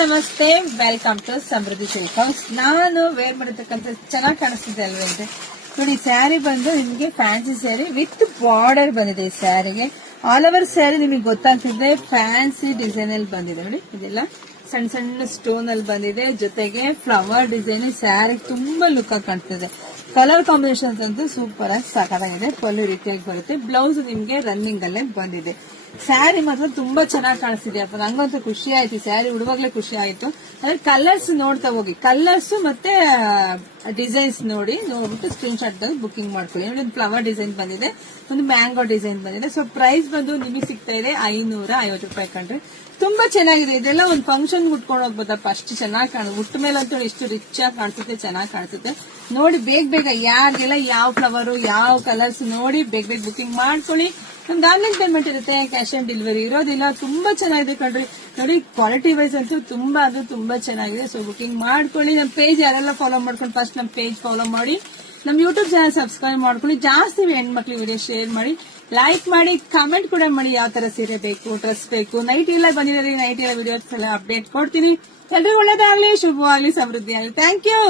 ನಮಸ್ತೆ, welcome to Samruddhi silk house. ನಾನು wear ಮಾಡಿರ್ತಕ್ಕಂಥ ಚೆನ್ನಾಗಿ ಕಾಣಿಸ್ತಿದೆ ಅಲ್ವೇನ್ರಿ. ನೋಡಿ, ಸ್ಯಾರಿ ಬಂದು ನಿಮ್ಗೆ ಫ್ಯಾನ್ಸಿ ಸ್ಯಾರಿ ವಿತ್ ಬಾರ್ಡರ್ ಬಂದಿದೆ. ಈ ಸ್ಯಾರಿಗೆ ಆಲ್ ಓವರ್ ಸ್ಯಾರಿ ನಿಮಗೆ ಗೊತ್ತಾಗ್ತಿದೆ ಫ್ಯಾನ್ಸಿ ಡಿಸೈನ್ ಅಲ್ಲಿ ಬಂದಿದೆ. ನೋಡಿ, ಇದೆಲ್ಲ ಸಣ್ಣ ಸಣ್ಣ ಸ್ಟೋನ್ ಅಲ್ಲಿ ಬಂದಿದೆ, ಜೊತೆಗೆ ಫ್ಲವರ್ ಡಿಸೈನ್. ಸ್ಯಾರಿ ತುಂಬಾ ಲುಕ್ ಆಗಿ ಕಾಣ್ತಿದೆ. ಕಲರ್ ಕಾಂಬಿನೇಷನ್ಸ್ ಅಂತೂ ಸೂಪರ್ ಆಗಿ ಸಾಕಾಗಿದೆ. ಪಲ್ಲು ರೀತಿಯಾಗಿ ಬರುತ್ತೆ. ಬ್ಲೌಸ್ ನಿಮ್ಗೆ ರನ್ನಿಂಗ್ ಅಲ್ಲೇ ಬಂದಿದೆ. ಸ್ಯಾರಿ ಮಾತ್ರ ತುಂಬಾ ಚೆನ್ನಾಗಿ ಕಾಣಿಸ್ತಿದೆ ಅಪ್ಪ. ನಂಗಂತೂ ಖುಷಿ ಆಯ್ತು. ಸ್ಯಾರಿ ಉಡುವಾಗ್ಲೇ ಖುಷಿ ಆಯ್ತು. ಅದ್ರ ಕಲರ್ಸ್ ನೋಡ್ತಾ ಹೋಗಿ, ಕಲರ್ಸ್ ಮತ್ತೆ ಡಿಸೈನ್ಸ್ ನೋಡ್ಬಿಟ್ಟು ಸ್ಕ್ರೀನ್ ಶಾಟ್ ಬುಕಿಂಗ್ ಮಾಡ್ಕೊಳ್ಳಿ. ನೋಡಿ, ಒಂದು ಫ್ಲವರ್ ಡಿಸೈನ್ ಬಂದಿದೆ, ಒಂದು ಮ್ಯಾಂಗೋ ಡಿಸೈನ್ ಬಂದಿದೆ. ಸೊ ಪ್ರೈಸ್ ಬಂದು ನಿಮಗೆ ಸಿಗ್ತಾ ಇದೆ 550 ರೂಪಾಯಿ ಕಂಡ್ರೆ. ತುಂಬಾ ಚೆನ್ನಾಗಿದೆ. ಇದೆಲ್ಲ ಒಂದು ಫಂಕ್ಷನ್ ಉಟ್ಕೊಂಡು ಹೋಗ್ಬೋದಪ್ಪ, ಅಷ್ಟು ಚೆನ್ನಾಗಿ ಕಾಣುತ್ತೆ. ಉಟ್ಟ ಮೇಲೆ ಅಂತೂ ಎಷ್ಟು ರಿಚ್ ಆಗಿ ಕಾಣಿಸುತ್ತೆ, ಚೆನ್ನಾಗಿ ಕಾಣಿಸುತ್ತೆ. ನೋಡಿ, ಬೇಗ ಯಾರಿಗೆಲ್ಲ ಯಾವ ಫ್ಲವರ್ ಯಾವ ಕಲರ್ಸ್ ನೋಡಿ ಬೇಗ ಬುಕಿಂಗ್ ಮಾಡ್ಕೊಳ್ಳಿ. ನಮ್ದು ಆನ್ಲೈನ್ ಪೇಮೆಂಟ್ ಇರುತ್ತೆ, ಕ್ಯಾಶ್ ಆನ್ ಡೆಲಿವರಿ ಇರೋದಿಲ್ಲ. ತುಂಬಾ ಚೆನ್ನಾಗಿದೆ ಕಣ್ರಿ. ನೋಡಿ, ಕ್ವಾಲಿಟಿ ವೈಸ್ ಅಂತೂ ತುಂಬಾ ಚೆನ್ನಾಗಿದೆ. ಸೊ ಬುಕಿಂಗ್ ಮಾಡ್ಕೊಳ್ಳಿ. ನಮ್ಮ ಪೇಜ್ ಯಾರೆಲ್ಲ ಫಾಲೋ ಮಾಡ್ಕೊಂಡು ಫಸ್ಟ್ ನಮ್ಮ ಪೇಜ್ ಫಾಲೋ ಮಾಡಿ, ನಮ್ಮ ಯೂಟ್ಯೂಬ್ ಚಾನಲ್ ಸಬ್ಸ್ಕ್ರೈಬ್ ಮಾಡ್ಕೊಳ್ಳಿ. ಜಾಸ್ತಿ ಹೆಣ್ಮಕ್ಳು ವಿಡಿಯೋ ಶೇರ್ ಮಾಡಿ, ಲೈಕ್ ಮಾಡಿ, ಕಮೆಂಟ್ ಕೂಡ ಮಾಡಿ. ಯಾವ ತರ ಸೀರೆ ಬೇಕು, ಡ್ರೆಸ್ ಬೇಕು, ನೈಟ್ ಎಲ್ಲ ಬಂದಿದೆ. ನೈಟ್ ಎಲ್ಲ ವಿಡಿಯೋಸ್ ಎಲ್ಲ ಅಪ್ಡೇಟ್ ಕೊಡ್ತೀನಿ. ಎಲ್ರಿಗೂ ಒಳ್ಳೇದಾಗ್ಲಿ, ಶುಭವಾಗ್ಲಿ, ಸಮೃದ್ಧಿ ಆಗಲಿ. Thank you.